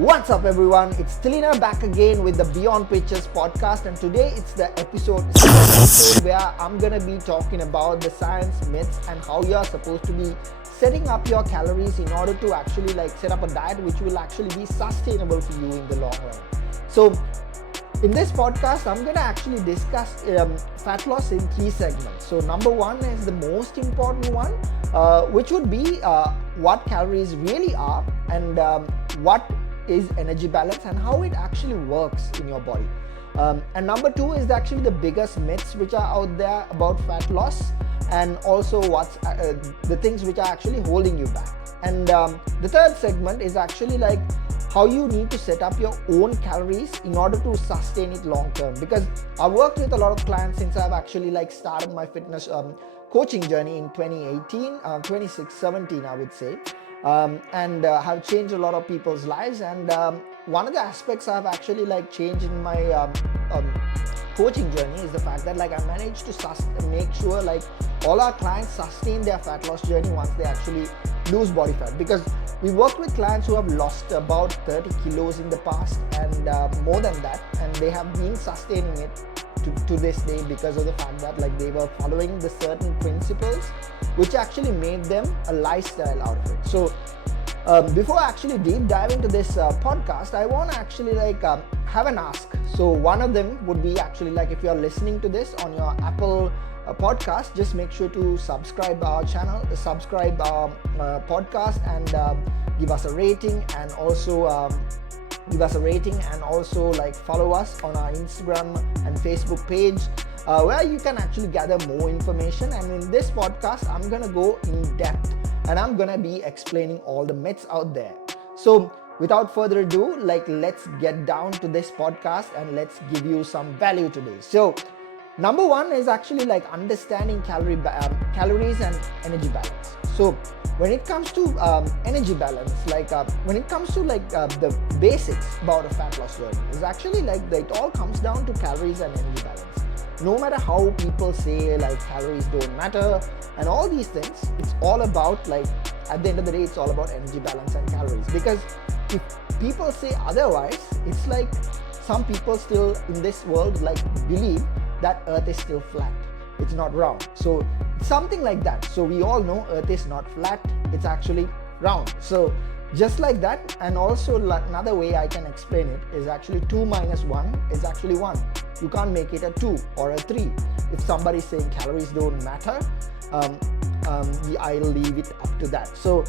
What's up everyone, it's Thilina back again with the Beyond Pictures podcast, and today it's the episode where I'm gonna be talking about the science, myths and how you're supposed to be setting up your calories in order to actually set up a diet which will actually be sustainable for you in the long run. So in this podcast, I'm going to actually discuss fat loss in 3 segments. So number 1 is the most important one, which would be what calories really are and what is energy balance and how it actually works in your body. And number 2 is actually the biggest myths which are out there about fat loss, and also what's the things which are actually holding you back. And the third segment is actually how you need to set up your own calories in order to sustain it long term, because I've worked with a lot of clients since I've actually started my fitness coaching journey in 2017 I would say, and have changed a lot of people's lives. And one of the aspects I've actually changed in my coaching journey is the fact that I managed to make sure all our clients sustain their fat loss journey once they actually lose body fat, because we worked with clients who have lost about 30 kilos in the past and more than that, and they have been sustaining it to this day because of the fact that they were following the certain principles which actually made them a lifestyle out of it. So before I actually deep dive into this podcast, I want to actually have an ask. So one of them would be actually if you're listening to this on your Apple podcast, just make sure to subscribe our channel, subscribe our podcast, and give us a rating, and also follow us on our Instagram and Facebook page, where you can actually gather more information. And in this podcast, I'm gonna go in depth and I'm gonna be explaining all the myths out there. So without further ado, let's get down to this podcast and let's give you some value today. So number 1 is actually understanding calories and energy balance. So when it comes to energy balance, when it comes to the basics about a fat loss journey, is actually it all comes down to calories and energy balance. No matter how people say calories don't matter and all these things, it's all about at the end of the day, it's all about energy balance and calories. Because if people say otherwise, it's some people still in this world believe that Earth is still flat, it's not round. So something like that. So we all know Earth is not flat, it's actually round. So just like that. And also another way I can explain it is actually 2 minus 1 is actually 1. You can't make it a 2 or a 3. If somebody's saying calories don't matter, I'll leave it up to that. So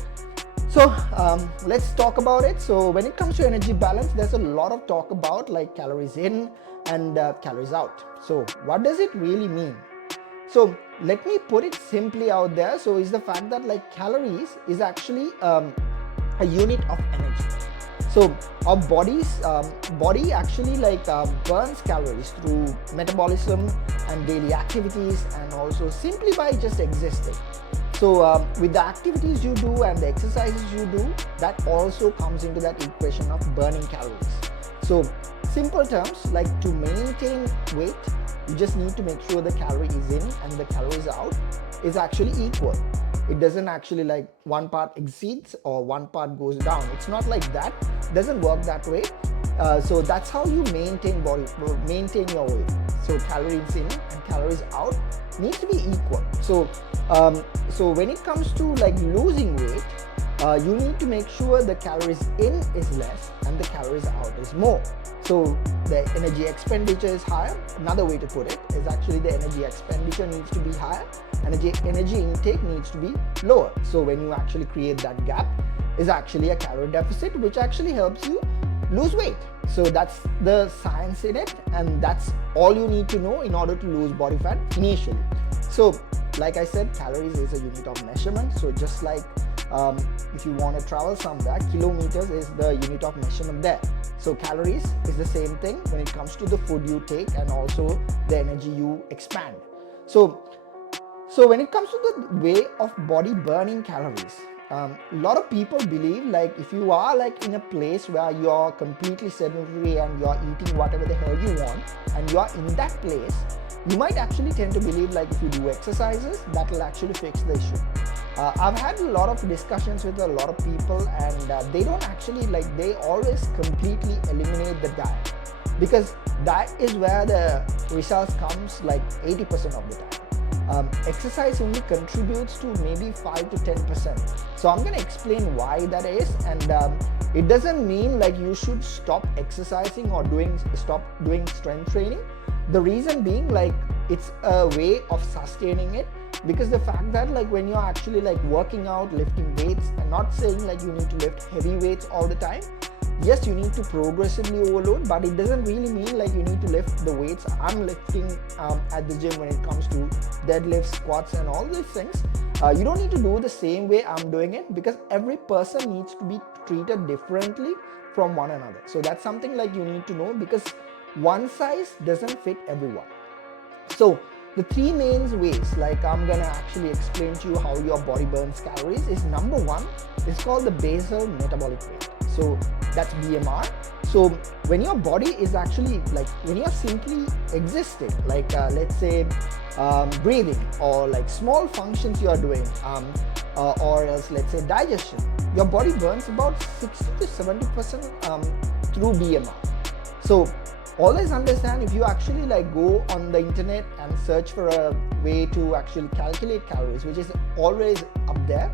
let's talk about it. So when it comes to energy balance, there's a lot of talk about calories in and calories out. So what does it really mean? So let me put it simply out there. So is the fact that calories is actually a unit of energy. So our body actually burns calories through metabolism and daily activities, and also simply by just existing. So with the activities you do and the exercises you do, that also comes into that equation of burning calories. So simple terms, to maintain weight, you just need to make sure the calorie is in and the calories out is actually equal. It doesn't actually one part exceeds or one part goes down. It's not like that. It doesn't work that way. So that's how you maintain your weight. So calories in and calories out needs to be equal. So when it comes to losing weight, you need to make sure the calories in is less and the calories out is more. So the energy expenditure is higher. Another way to put it is actually the energy expenditure needs to be higher, energy intake needs to be lower. So when you actually create that gap, is actually a calorie deficit, which actually helps you lose weight. So that's the science in it, and that's all you need to know in order to lose body fat initially. So like I said, calories is a unit of measurement. So just if you want to travel somewhere, kilometers is the unit of measurement there. So calories is the same thing when it comes to the food you take and also the energy you expand. So when it comes to the way of body burning calories, a lot of people believe if you are in a place where you're completely sedentary and you're eating whatever the hell you want and you're in that place, you might actually tend to believe if you do exercises, that will actually fix the issue. I've had a lot of discussions with a lot of people, and they don't actually they always completely eliminate the diet, because that is where the results comes like 80% of the time. Exercise only contributes to maybe 5 to 10%. So I'm going to explain why that is, and it doesn't mean like you should stop exercising or stop doing strength training. The reason being, like, it's a way of sustaining it, because the fact that like when you're actually like working out, lifting weights, and not saying like you need to lift heavy weights all the time. Yes, you need to progressively overload, but it doesn't really mean like you need to lift the weights I'm lifting at the gym when it comes to deadlifts, squats, and all these things. You don't need to do the same way I'm doing it, because every person needs to be treated differently from one another. So that's something like you need to know, because one size doesn't fit everyone. So the three main ways, like I'm gonna actually explain to you how your body burns calories, is number one is called the basal metabolic rate. So that's BMR. So when your body is actually like, when you're simply existing, like let's say breathing, or like small functions you are doing, or else let's say digestion, your body burns about 60 to 70% through BMR. So always understand, if you actually like go on the internet and search for a way to actually calculate calories, which is always up there,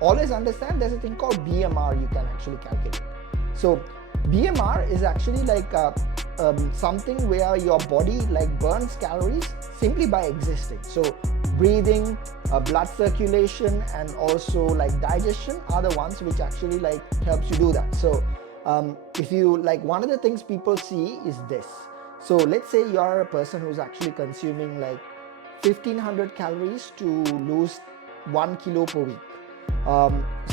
always understand there's a thing called BMR you can actually calculate. So BMR is actually like something where your body like burns calories simply by existing. So breathing, blood circulation, and also like digestion are the ones which actually like helps you do that. So if you like, one of the things people see is this. So let's say you are a person who's actually consuming like 1500 calories to lose 1 kilo per week.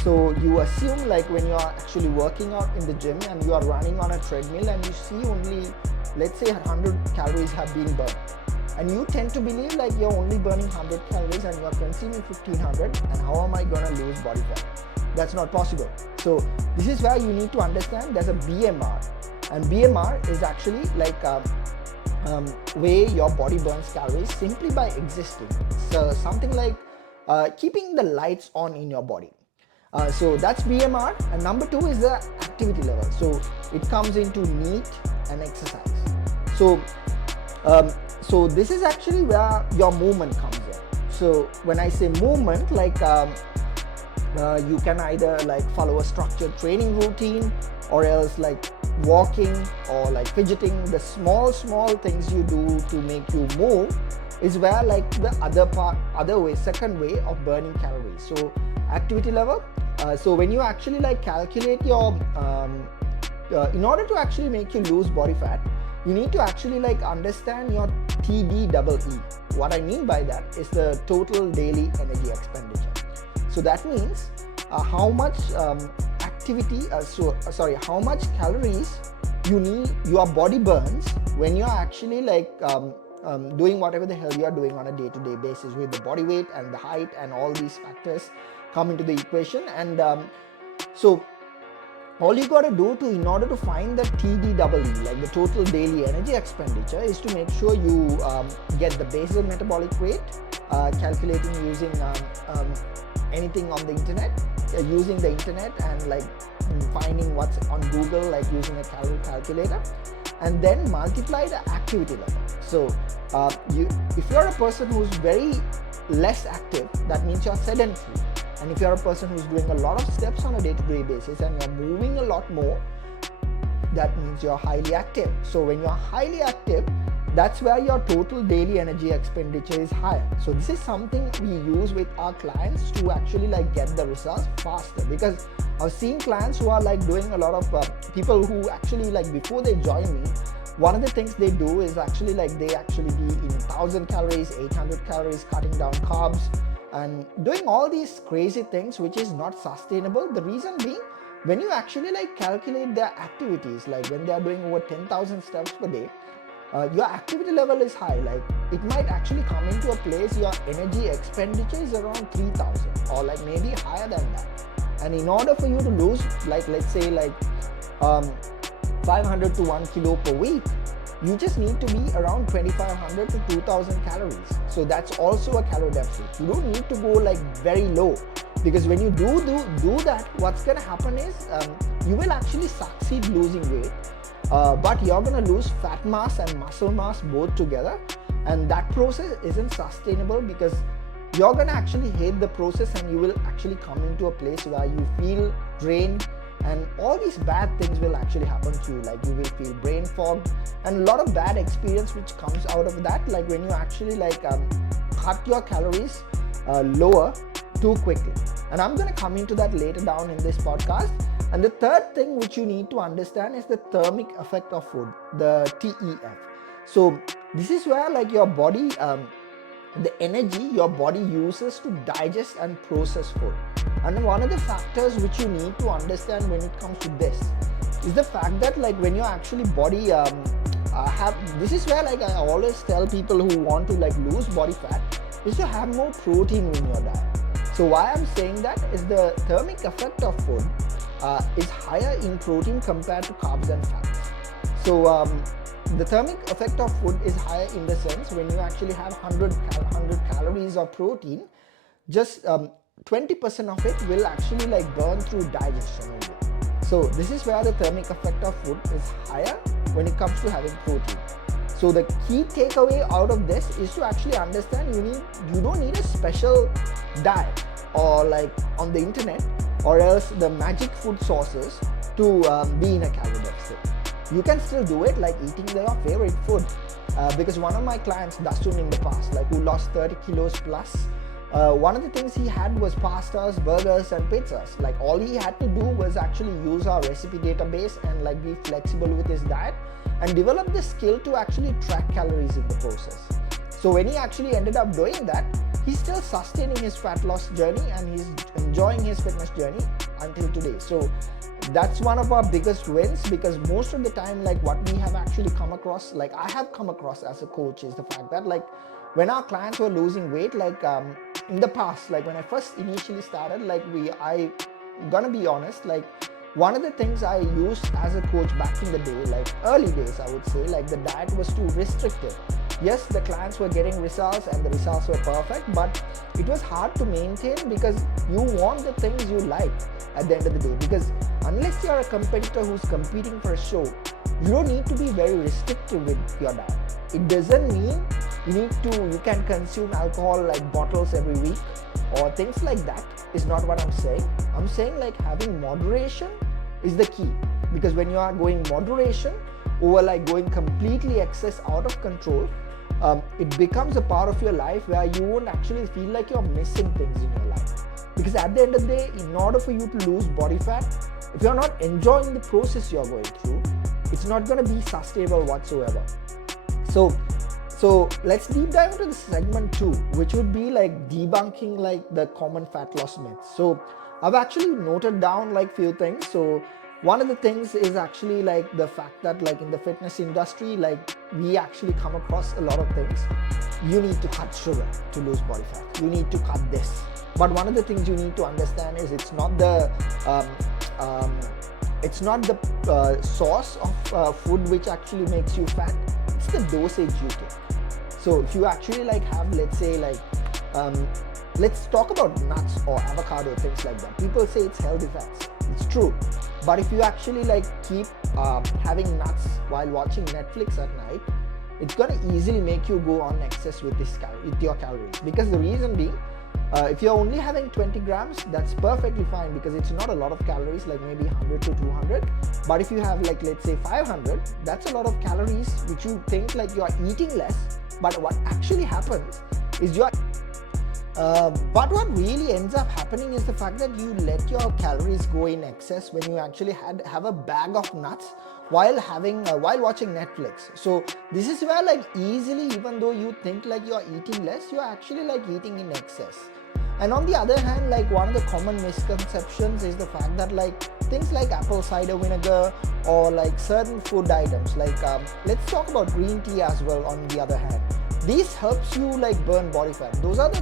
So you assume like when you are actually working out in the gym and you are running on a treadmill and you see only, let's say 100 calories have been burned, and you tend to believe like you're only burning 100 calories and you're consuming 1500, and how am I gonna lose body fat? That's not possible. So this is where you need to understand there's a BMR, and BMR is actually like way your body burns calories simply by existing. So something like keeping the lights on in your body. So that's BMR. And number two is the activity level. So it comes into NEAT and exercise. So so this is actually where your movement comes in. So when I say movement, like you can either like follow a structured training routine, or else like walking, or like fidgeting. The small things you do to make you move is where like the second way of burning calories. So activity level. So when you actually like calculate your in order to actually make you lose body fat, you need to actually like understand your TDEE. What I mean by that is the total daily energy expenditure. So that means how much how much calories your body burns when you're actually like doing whatever the hell you are doing on a day-to-day basis, with the body weight and the height and all these factors come into the equation. And so all you got to do in order to find the TDEE, like the total daily energy expenditure, is to make sure you get the basal metabolic rate, calculating using anything on the internet, using the internet, and like finding what's on Google, like using a calorie calculator, and then multiply the activity level. So if you're a person who's very less active, that means you're sedentary. And if you're a person who's doing a lot of steps on a day-to-day basis and you're moving a lot more, that means you're highly active. So when you're highly active, that's where your total daily energy expenditure is higher. So this is something we use with our clients to actually like get the results faster, because I've seen clients who are like doing a lot of people who actually like before they join me, one of the things they do is actually like they actually be in 1000 calories, 800 calories, cutting down carbs, and doing all these crazy things which is not sustainable. The reason being, when you actually like calculate their activities, like when they are doing over 10,000 steps per day, your activity level is high. Like it might actually come into a place your energy expenditure is around 3000 or like maybe higher than that. And in order for you to lose, like let's say like 500 to 1 kilo per week, you just need to be around 2500 to 2000 calories. So that's also a calorie deficit. You don't need to go like very low, because when you do that, what's gonna happen is you will actually succeed losing weight, but you're gonna lose fat mass and muscle mass both together, and that process isn't sustainable, because you're gonna actually hate the process, and you will actually come into a place where you feel drained, and all these bad things will actually happen to you. Like you will feel brain fog and a lot of bad experience which comes out of that, like when you actually like cut your calories lower too quickly. And I'm going to come into that later down in this podcast. And the third thing which you need to understand is the thermic effect of food, the TEF. So this is where like your body, the energy your body uses to digest and process food. And one of the factors which you need to understand when it comes to this is the fact that like when your actually body this is where like I always tell people who want to like lose body fat is to have more protein in your diet. So why I'm saying that is the thermic effect of food is higher in protein compared to carbs and fats. So the thermic effect of food is higher in the sense when you actually have 100 calories of protein, just 20% of it will actually like burn through digestion only. So this is where the thermic effect of food is higher when it comes to having protein. So the key takeaway out of this is to actually understand you don't need a special diet or like on the internet or else the magic food sources to be in a calorie deficit. You can still do it like eating your favorite food, because one of my clients, Dustin, in the past, like who lost 30 kilos plus, one of the things he had was pastas, burgers and pizzas. Like all he had to do was actually use our recipe database and like be flexible with his diet and develop the skill to actually track calories in the process. So when he actually ended up doing that, he's still sustaining his fat loss journey and he's enjoying his fitness journey until today. So that's one of our biggest wins, because most of the time like what we have actually come across, like I have come across as a coach, is the fact that like when our clients were losing weight, like in the past, like when I first initially started, like I gonna be honest, like one of the things I used as a coach back in the day, like early days, I would say, like the diet was too restrictive. Yes, the clients were getting results and the results were perfect, but it was hard to maintain because you want the things you like at the end of the day. Because unless you're a competitor who's competing for a show, you don't need to be very restrictive with your diet. It doesn't mean you can consume alcohol like bottles every week or things like that is not what I'm saying. I'm saying like having moderation is the key, because when you are going moderation over like going completely excess out of control, it becomes a part of your life where you won't actually feel like you're missing things in your life. Because at the end of the day, in order for you to lose body fat, if you're not enjoying the process you're going through, it's not going to be sustainable whatsoever. So let's deep dive into the segment 2, which would be like debunking like the common fat loss myths. So I've actually noted down like few things. So one of the things is actually like the fact that like in the fitness industry, like we actually come across a lot of things. You need to cut sugar to lose body fat. You need to cut this. But one of the things you need to understand is it's not the source of food which actually makes you fat. It's the dosage you take. So if you actually like have, let's say like let's talk about nuts or avocado, things like that. People say it's healthy fats. It's true. But if you actually like keep having nuts while watching Netflix at night, it's gonna easily make you go on excess with your calories. Because the reason being, if you're only having 20 grams, that's perfectly fine because it's not a lot of calories, like maybe 100 to 200. But if you have like, let's say 500, that's a lot of calories which you think like you are eating less. But what actually happens is but what really ends up happening is the fact that you let your calories go in excess when you actually have a bag of nuts while watching Netflix. So this is where like easily, even though you think like you're eating less, you're actually like eating in excess. And on the other hand, like one of the common misconceptions is the fact that like things like apple cider vinegar or like certain food items, like let's talk about green tea as well. On the other hand, this helps you like burn body fat. Those are the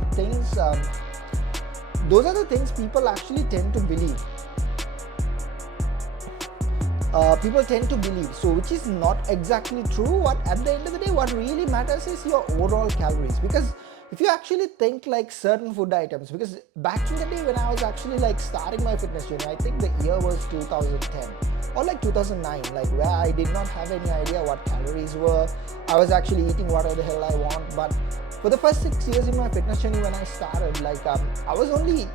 things people actually tend to believe. people tend to believe, so which is not exactly true. What at the end of the day, what really matters is your overall calories. Because if you actually think like certain food items, because back in the day when I was actually like starting my fitness journey, I think the year was 2010 or like 2009, like where I did not have any idea what calories were. I was actually eating whatever the hell I want. But for the first 6 years in my fitness journey when I started, like I was only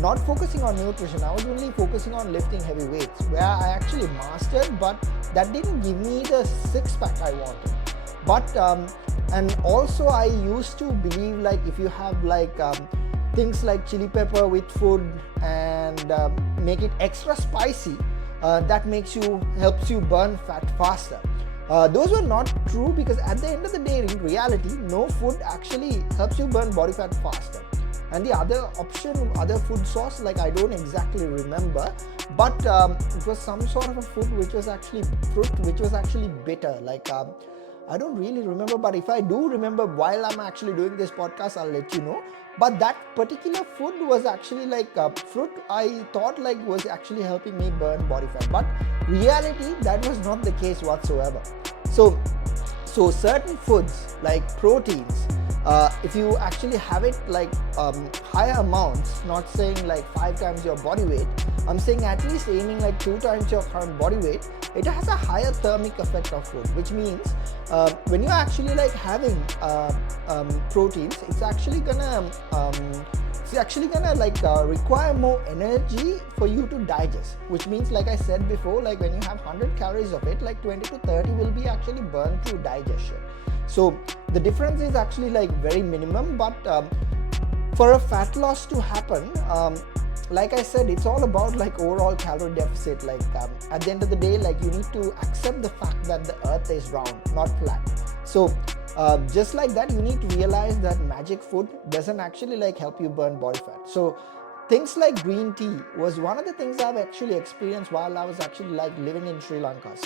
not focusing on nutrition, I was only focusing on lifting heavy weights, where I actually mastered, but that didn't give me the six-pack I wanted. But and also I used to believe like if you have like things like chili pepper with food and make it extra spicy, that helps you burn fat faster. Those were not true, because at the end of the day, in reality, no food actually helps you burn body fat faster. And the other option, other food source, like I don't exactly remember, but it was some sort of a food which was actually fruit, which was actually bitter. Like I don't really remember, but if I do remember while I'm actually doing this podcast, I'll let you know. But that particular food was actually like fruit I thought like was actually helping me burn body fat. But reality, that was not the case whatsoever. So certain foods like proteins, if you actually have it like higher amounts, not saying like 5 times your body weight, I'm saying at least aiming like 2 times your current body weight, it has a higher thermic effect of food, which means when you're actually like having proteins, it's actually gonna like require more energy for you to digest, which means, like I said before, like when you have 100 calories of it, like 20 to 30 will be actually burned through digestion. So the difference is actually like very minimum. But for a fat loss to happen, like I said, it's all about like overall calorie deficit. Like at the end of the day, like you need to accept the fact that the earth is round, not flat. So just like that, you need to realize that magic food doesn't actually like help you burn body fat. So things like green tea was one of the things I've actually experienced while I was actually like living in Sri Lanka.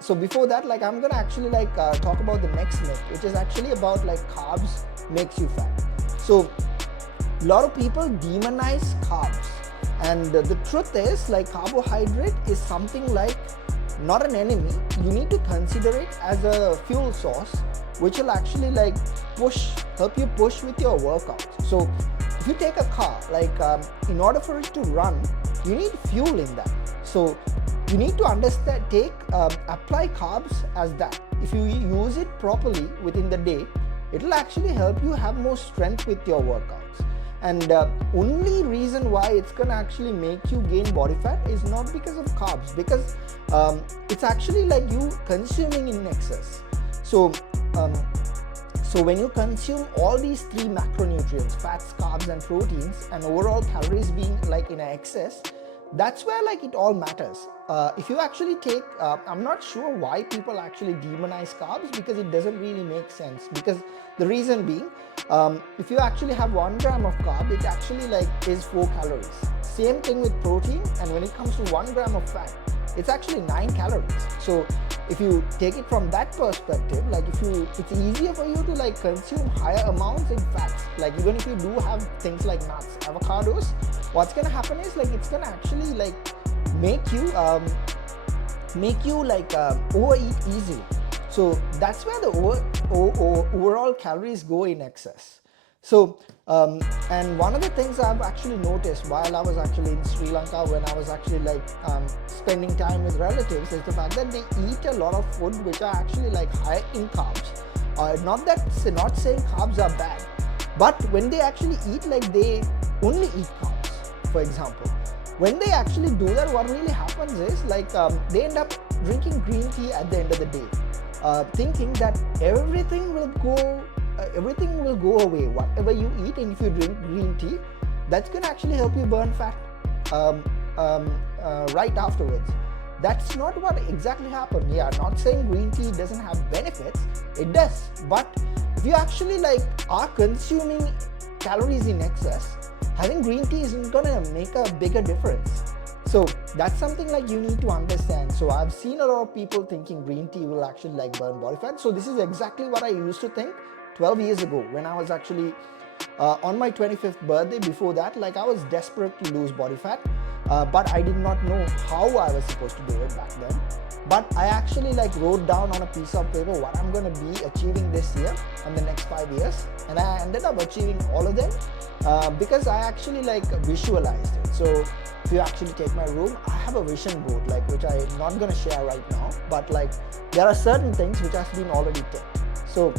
So before that, like I'm gonna actually like talk about the next myth, which is actually about like carbs makes you fat. So a lot of people demonize carbs, and the truth is like carbohydrate is something like not an enemy. You need to consider it as a fuel source which will actually like help you push with your workouts. So if you take a car, like in order for it to run, you need fuel in that. So you need to understand, apply carbs as that. If you use it properly within the day, it will actually help you have more strength with your workouts. And only reason why it's gonna actually make you gain body fat is not because of carbs, because it's actually like you consuming in excess. So when you consume all these 3 macronutrients, fats, carbs and proteins, and overall calories being like in excess, that's where like it all matters. If you actually take, I'm not sure why people actually demonize carbs, because it doesn't really make sense. Because the reason being, if you actually have 1 gram of carb, it actually like is 4 calories. Same thing with protein, and when it comes to 1 gram of fat, it's actually 9 calories. So if you take it from that perspective, like it's easier for you to like consume higher amounts in fats. Like even if you do have things like nuts, avocados, what's gonna happen is like it's gonna actually like make you like overeat easily. So that's where the overall calories go in excess. So and one of the things I've actually noticed while I was actually in Sri Lanka, when I was actually like spending time with relatives, is the fact that they eat a lot of food which are actually like high in carbs. Not saying carbs are bad, but when they actually eat, like they only eat carbs. For example, when they actually do that, what really happens is like they end up drinking green tea at the end of the day, thinking that everything will go away, whatever you eat, and if you drink green tea, that's going to actually help you burn fat right afterwards. That's not what exactly happened. Yeah, not saying green tea doesn't have benefits, it does. But if you actually like are consuming calories in excess, having green tea isn't gonna make a bigger difference. So that's something like you need to understand. So I've seen a lot of people thinking green tea will actually like burn body fat. So this is exactly what I used to think 12 years ago when I was actually on my 25th birthday. Before that, like I was desperate to lose body fat. but I did not know how I was supposed to do it back then. But I actually like wrote down on a piece of paper what I'm going to be achieving this year and the next 5 years, and I ended up achieving all of them because I actually like visualized it. So if you actually take my room, I have a vision board like which I'm not going to share right now, but like there are certain things which has been already ticked. So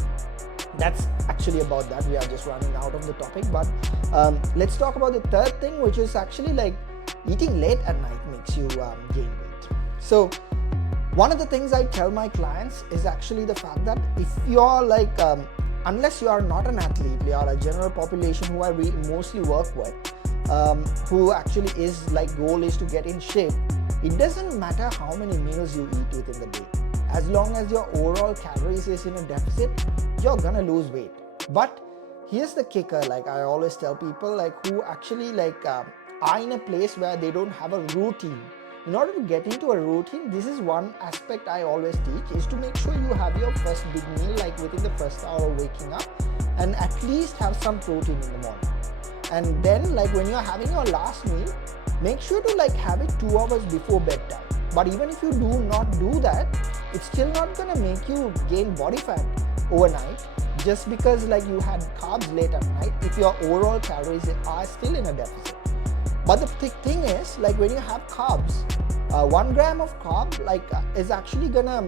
that's actually about that. We are just running out of the topic, but let's talk about the third thing, which is actually like eating late at night makes you gain weight. So one of the things I tell my clients is actually the fact that if you're like unless you are not an athlete, you are a general population who I mostly work with, who actually is like goal is to get in shape, it doesn't matter how many meals you eat within the day. As long as your overall calories is in a deficit, you're gonna lose weight. But here's the kicker, like I always tell people like who actually like are in a place where they don't have a routine. In order to get into a routine, this is one aspect I always teach, is to make sure you have your first big meal like within the first hour of waking up, and at least have some protein in the morning. And then like when you're having your last meal, make sure to like have it 2 hours before bedtime. But even if you do not do that, it's still not gonna make you gain body fat overnight just because like you had carbs late at night if your overall calories are still in a deficit. But the thing is, like when you have carbs, 1 gram of carb like is actually gonna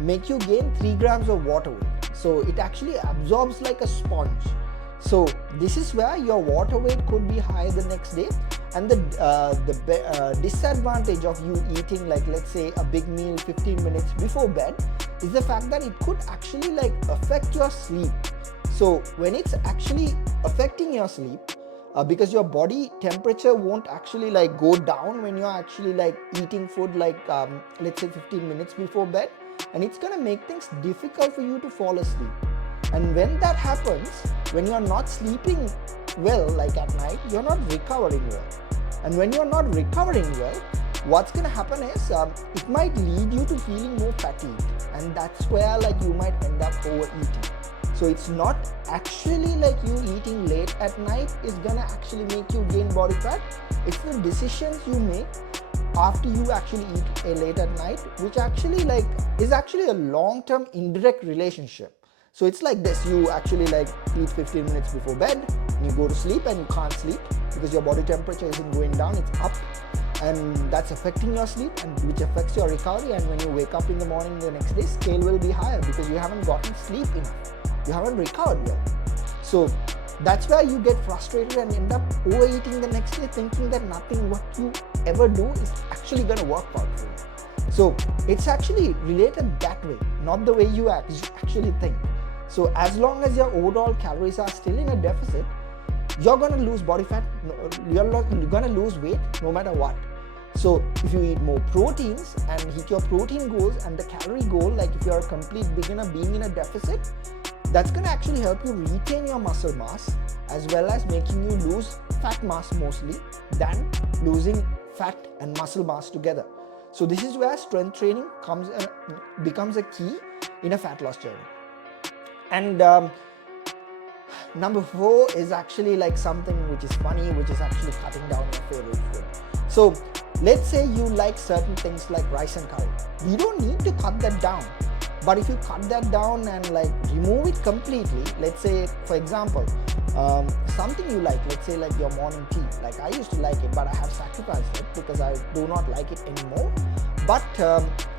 make you gain 3 grams of water weight. So it actually absorbs like a sponge. So this is where your water weight could be higher the next day. And the disadvantage of you eating like let's say a big meal 15 minutes before bed is the fact that it could actually like affect your sleep. So when it's actually affecting your sleep, because your body temperature won't actually like go down when you're actually like eating food like let's say 15 minutes before bed, and it's gonna make things difficult for you to fall asleep. And when that happens, when you're not sleeping well like at night, you're not recovering well. And when you're not recovering well, what's gonna happen is it might lead you to feeling more fatigued, and that's where like you might end up overeating. So it's not actually like you eating late at night is gonna actually make you gain body fat. It's the decisions you make after you actually eat late at night, which actually like is actually a long-term indirect relationship. So it's like this, you actually like eat 15 minutes before bed, and you go to sleep and you can't sleep because your body temperature isn't going down, it's up, and that's affecting your sleep, and which affects your recovery. And when you wake up in the morning the next day, scale will be higher because you haven't gotten sleep enough, you haven't recovered well. So that's where you get frustrated and end up overeating the next day, thinking that nothing what you ever do is actually going to work out for you. So it's actually related that way, not the way you actually think. So as long as your overall calories are still in a deficit, you're going to lose body fat, you're going to lose weight no matter what. So if you eat more proteins and hit your protein goals and the calorie goal, like if you're a complete beginner being in a deficit, that's going to actually help you retain your muscle mass as well as making you lose fat mass mostly than losing fat and muscle mass together. So this is where strength training becomes a key in a fat loss journey. And number 4 is actually like something which is funny, which is actually cutting down your favorite food. So let's say you like certain things like rice and curry. You don't need to cut that down. But if you cut that down and like remove it completely, let's say for example, something you like, let's say like your morning tea. Like I used to like it, but I have sacrificed it because I do not like it anymore. But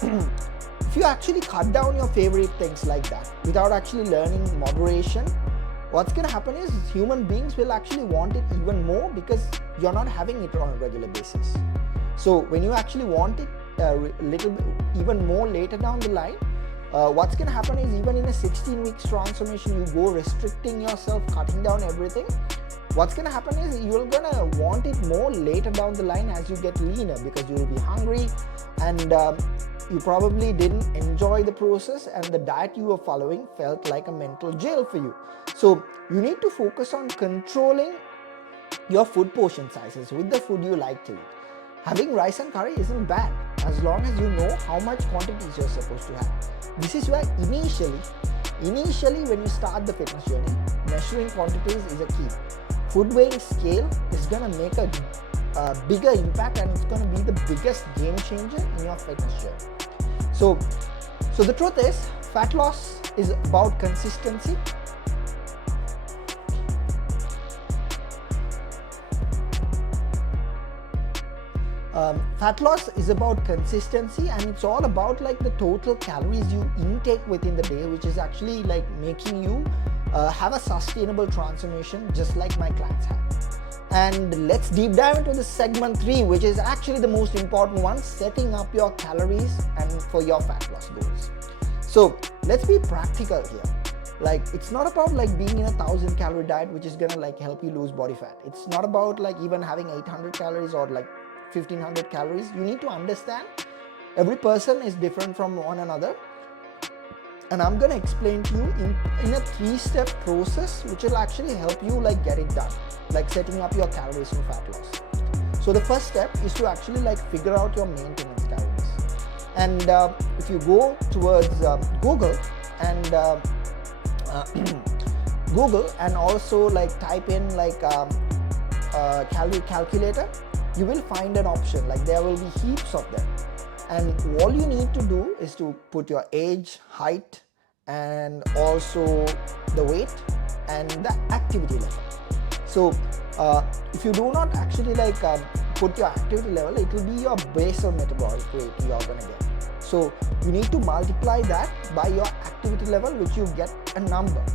if you actually cut down your favorite things like that without actually learning moderation, what's going to happen is human beings will actually want it even more because you're not having it on a regular basis. So when you actually want it a little bit even more later down the line, what's going to happen is even in a 16 weeks transformation, you go restricting yourself, cutting down everything. What's going to happen is you're going to want it more later down the line as you get leaner because you will be hungry, and you probably didn't enjoy the process, and the diet you were following felt like a mental jail for you. So you need to focus on controlling your food portion sizes with the food you like to eat. Having rice and curry isn't bad as long as you know how much quantities you're supposed to have. This is why initially when you start the fitness journey, measuring quantities is a key. food weighing scale is gonna make a bigger impact, and it's gonna be the biggest game changer in your fitness journey. So the truth is, fat loss is about consistency. Fat loss is about consistency, and it's all about like the total calories you intake within the day, which is actually like making you have a sustainable transformation, just like my clients have. And let's deep dive into the segment 3, which is actually the most important one, setting up your calories and for your fat loss goals. So let's be practical here. Like, it's not about like being in a 1,000 calorie diet which is gonna like help you lose body fat. It's not about like even having 800 calories or like 1500 calories. You need to understand every person is different from one another, and I'm gonna explain to you in a 3-step process which will actually help you like get it done, like setting up your calories for fat loss. So the first step is to actually like figure out your maintenance calories. And if you go towards Google and Google and also like type in like calorie calculator, you will find an option, like there will be heaps of them, and all you need to do is to put your age, height, and also the weight and the activity level. So if you do not actually like put your activity level, it will be your basal metabolic rate you are gonna get. So you need to multiply that by your activity level, which you get a number.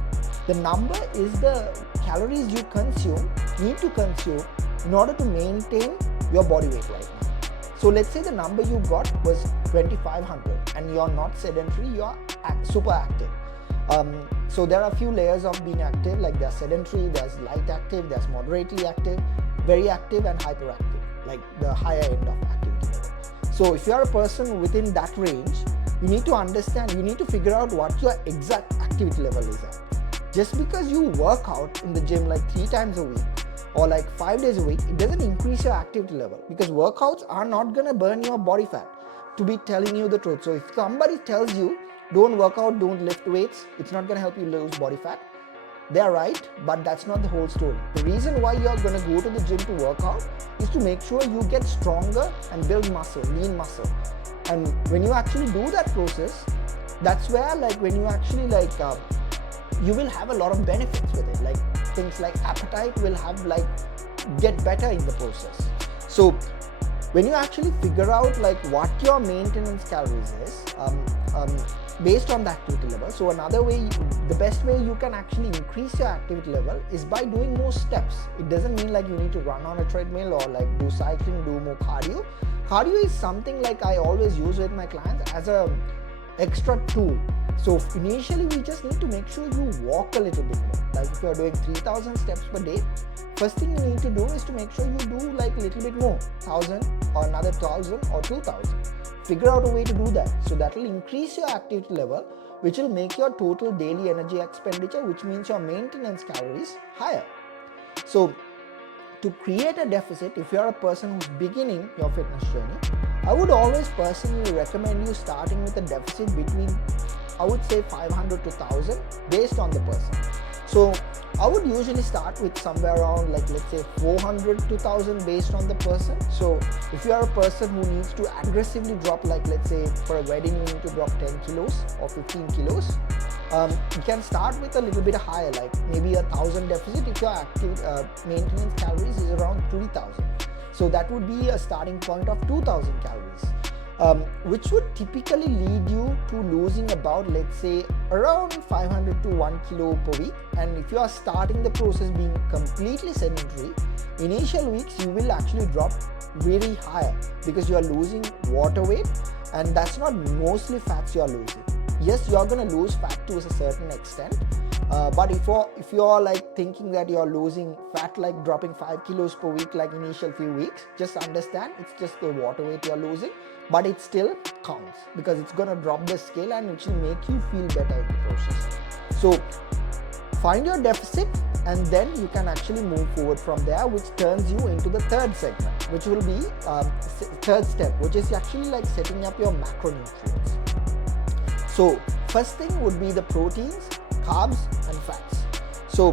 The number is the calories you need to consume in order to maintain your body weight right now. So let's say the number you got was 2500 and you're not sedentary, you're super active. So there are a few layers of being active, like there's sedentary, there's light active, there's moderately active, very active, and hyperactive, like the higher end of activity level. So if you are a person within that range, you need to understand, you need to figure out what your exact activity level is at. Just because you work out in the gym like 3 times a week or like 5 days a week, it doesn't increase your activity level, because workouts are not gonna burn your body fat, to be telling you the truth. So if somebody tells you don't work out, don't lift weights, it's not gonna help you lose body fat, they're right, but that's not the whole story. The reason why you're gonna go to the gym to work out is to make sure you get stronger and build muscle, lean muscle. And when you actually do that process, that's where like when you actually like you will have a lot of benefits with it, like things like appetite will have like get better in the process. So when you actually figure out like what your maintenance calories is based on the activity level, so another way, the best way you can actually increase your activity level is by doing more steps. It doesn't mean like you need to run on a treadmill or like do cycling, do more cardio. Cardio is something like I always use with my clients as a extra tool. So initially we just need to make sure you walk a little bit more. Like if you are doing 3000 steps per day, first thing you need to do is to make sure you do like a little bit more, 1000 or another 1000 or 2000. Figure out a way to do that. So that will increase your activity level, which will make your total daily energy expenditure, which means your maintenance calories, higher. So to create a deficit, if you are a person who's beginning your fitness journey, I would always personally recommend you starting with a deficit between, I would say 500 to 1000 based on the person. So I would usually start with somewhere around like let's say 400 to 1000 based on the person. So if you are a person who needs to aggressively drop, like let's say for a wedding you need to drop 10 kilos or 15 kilos, you can start with a little bit higher, like maybe 1000 deficit if your active maintenance calories is around 3000. So that would be a starting point of 2000 calories, which would typically lead you to losing about, let's say, around 500 to 1 kilo per week. And if you are starting the process being completely sedentary, initial weeks you will actually drop really higher because you are losing water weight, and that's not mostly fats you are losing. Yes, you are going to lose fat to a certain extent, but if you are like thinking that you are losing fat, like dropping 5 kilos per week like initial few weeks, just understand it's just the water weight you are losing, but it still counts because it's going to drop the scale and it will make you feel better in the process. So find your deficit and then you can actually move forward from there, which turns you into the third segment, which will be third step, which is actually like setting up your macronutrients. So first thing would be the proteins, carbs and fats. So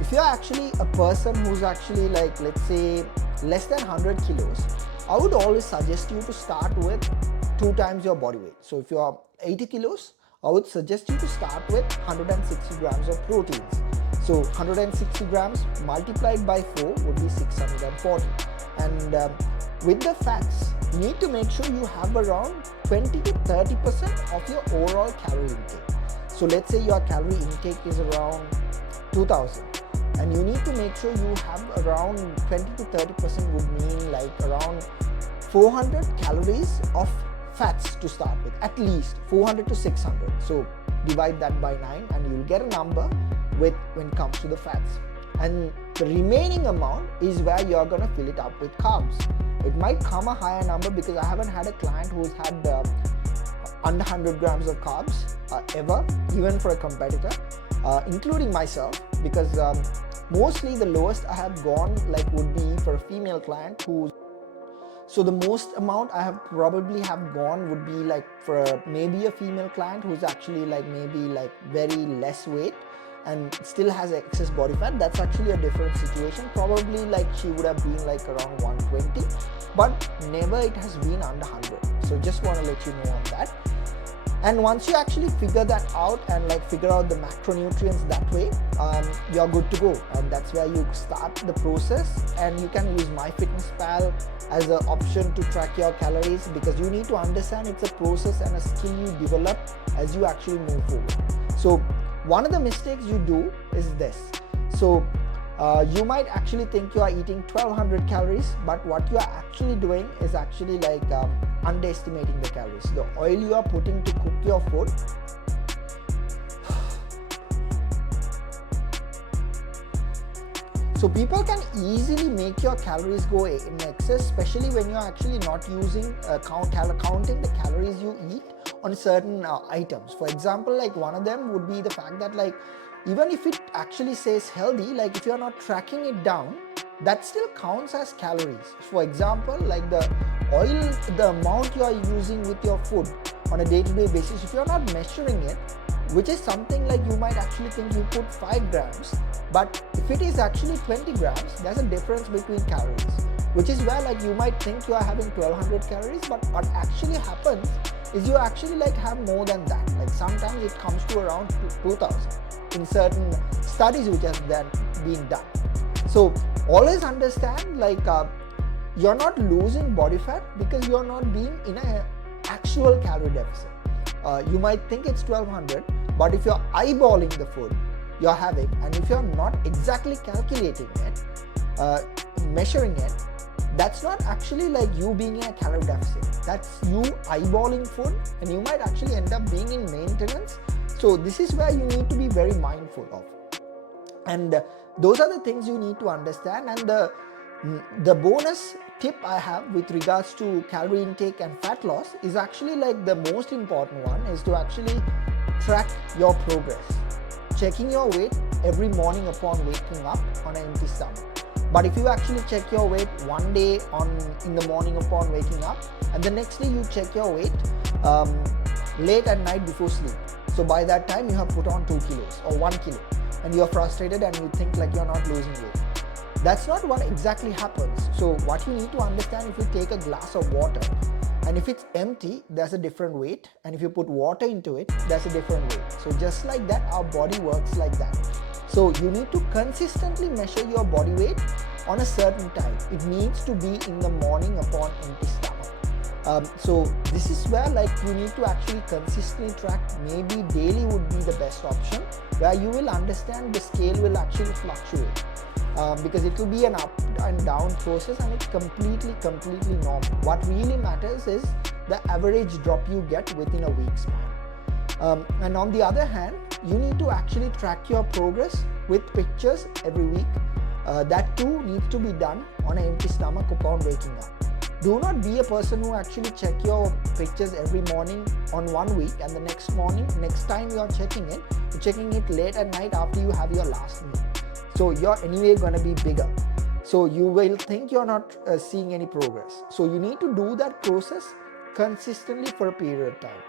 if you're actually a person who's actually like, let's say, less than 100 kilos, I would always suggest you to start with 2 times your body weight. So if you're 80 kilos, I would suggest you to start with 160 grams of proteins. So 160 grams multiplied by 4 would be 640. And with the fats, you need to make sure you have around 20 to 30% of your overall calorie intake. So let's say your calorie intake is around 2000, and you need to make sure you have around 20 to 30% would mean like around 400 calories of fats to start with, at least 400 to 600. So divide that by 9 and you'll get a number with when it comes to the fats. And the remaining amount is where you're going to fill it up with carbs. It might come a higher number because I haven't had a client who's had under 100 grams of carbs ever, even for a competitor, including myself, because mostly the lowest I have gone like would be for a female client who. So the most amount I have probably have gone would be like for maybe a female client who's actually like maybe like very less weight and still has excess body fat. That's actually a different situation. Probably like she would have been like around 120, but never it has been under 100. So just want to let you know on that. And once you actually figure that out and like figure out the macronutrients that way, you're good to go. And that's where you start the process. And you can use MyFitnessPal as an option to track your calories, because you need to understand it's a process and a skill you develop as you actually move forward. So one of the mistakes you do is this. So you might actually think you are eating 1200 calories, but what you are actually doing is actually like underestimating the calories. The oil you are putting to cook your food, so people can easily make your calories go in excess, especially when you're actually not using counting the calories you eat on certain items. For example, like one of them would be the fact that like even if it actually says healthy, like if you're not tracking it down, that still counts as calories. For example, like the oil, the amount you are using with your food on a day-to-day basis, if you're not measuring it, which is something like you might actually think you put 5 grams, but if it is actually 20 grams, there's a difference between calories, which is where like you might think you are having 1200 calories, but what actually happens is you actually like have more than that. Like sometimes it comes to around 2000 in certain studies which has then been done. So always understand like you're not losing body fat because you're not being in an actual calorie deficit. You might think it's 1200, but if you're eyeballing the food you're having, and if you're not exactly calculating it, measuring it, that's not actually like you being in a calorie deficit. That's you eyeballing food, and you might actually end up being in maintenance. So this is where you need to be very mindful of. And those are the things you need to understand. And the bonus tip I have with regards to calorie intake and fat loss is actually like the most important one is to actually track your progress. Checking your weight every morning upon waking up on an empty stomach. But if you actually check your weight one day in the morning upon waking up, and the next day you check your weight late at night before sleep, so by that time you have put on 2 kilos or 1 kilo, and you're frustrated and you think like you're not losing weight. That's not what exactly happens. So what you need to understand, if you take a glass of water and if it's empty, there's a different weight, and if you put water into it, there's a different weight. So just like that, our body works like that. So you need to consistently measure your body weight on a certain time. It needs to be in the morning upon empty stomach. So this is where like you need to actually consistently track. Maybe daily would be the best option, where you will understand the scale will actually fluctuate. Because it will be an up and down process, and it's completely normal. What really matters is the average drop you get within a week span. And on the other hand, you need to actually track your progress with pictures every week. That too needs to be done on an empty stomach upon waking up. Do not be a person who actually check your pictures every morning on 1 week, and the next time you're checking it late at night after you have your last meal. So you're anyway going to be bigger. So you will think you're not seeing any progress. So you need to do that process consistently for a period of time.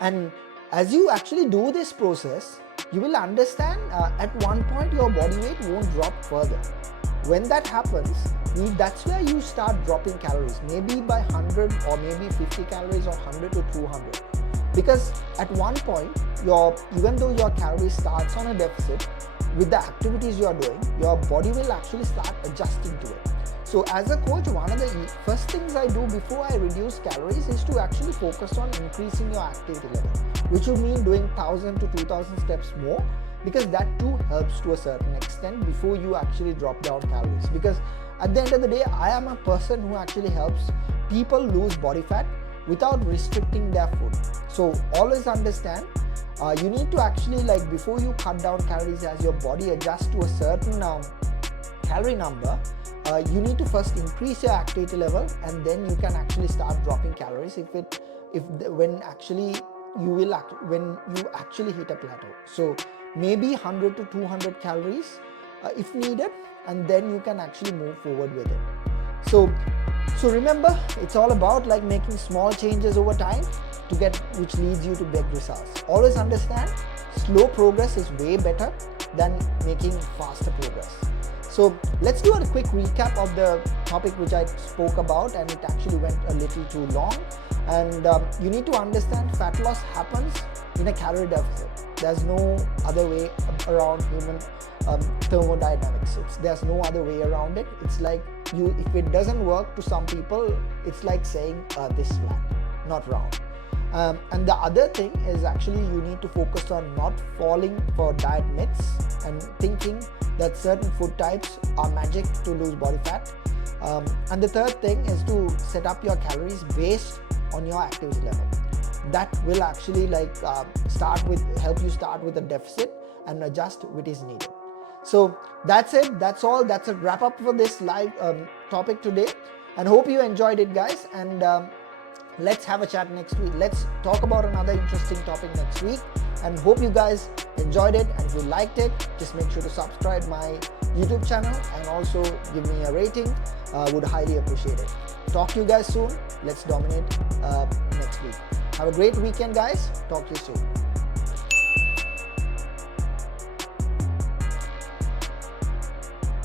And as you actually do this process, you will understand at one point your body weight won't drop further. When that happens, that's where you start dropping calories, maybe by 100 or maybe 50 calories or 100 to 200. Because at one point, even though your calorie starts on a deficit, with the activities you are doing, your body will actually start adjusting to it. So as a coach, one of the first things I do before I reduce calories is to actually focus on increasing your activity level, which would mean doing 1000 to 2000 steps more, because that too helps to a certain extent before you actually drop down calories. Because at the end of the day, I am a person who actually helps people lose body fat without restricting their food. So always understand, you need to actually, like, before you cut down calories, as your body adjusts to a certain calorie number, you need to first increase your activity level, and then you can actually start dropping calories when you actually hit a plateau. So maybe 100 to 200 calories if needed, and then you can actually move forward with it. So remember, it's all about like making small changes over time which leads you to big results. Always understand, slow progress is way better than making faster progress. So let's do a quick recap of the topic which I spoke about, and it actually went a little too long. And you need to understand, fat loss happens in a calorie deficit. There's no other way around human thermodynamics. There's no other way around it. It's like if it doesn't work to some people, it's like saying this flat, not round. And the other thing is actually you need to focus on not falling for diet myths and thinking that certain food types are magic to lose body fat. And the third thing is to set up your calories based on your activity level. That will actually help you start with a deficit and adjust what is needed. So that's it. That's all. That's a wrap up for this live topic today, and hope you enjoyed it, guys. And let's have a chat next week. Let's talk about another interesting topic next week, and hope you guys enjoyed it. And if you liked it, just make sure to subscribe my YouTube channel and also give me a rating. Would highly appreciate it. Talk to you guys soon. Let's dominate next week. Have a great weekend, guys. Talk to you soon.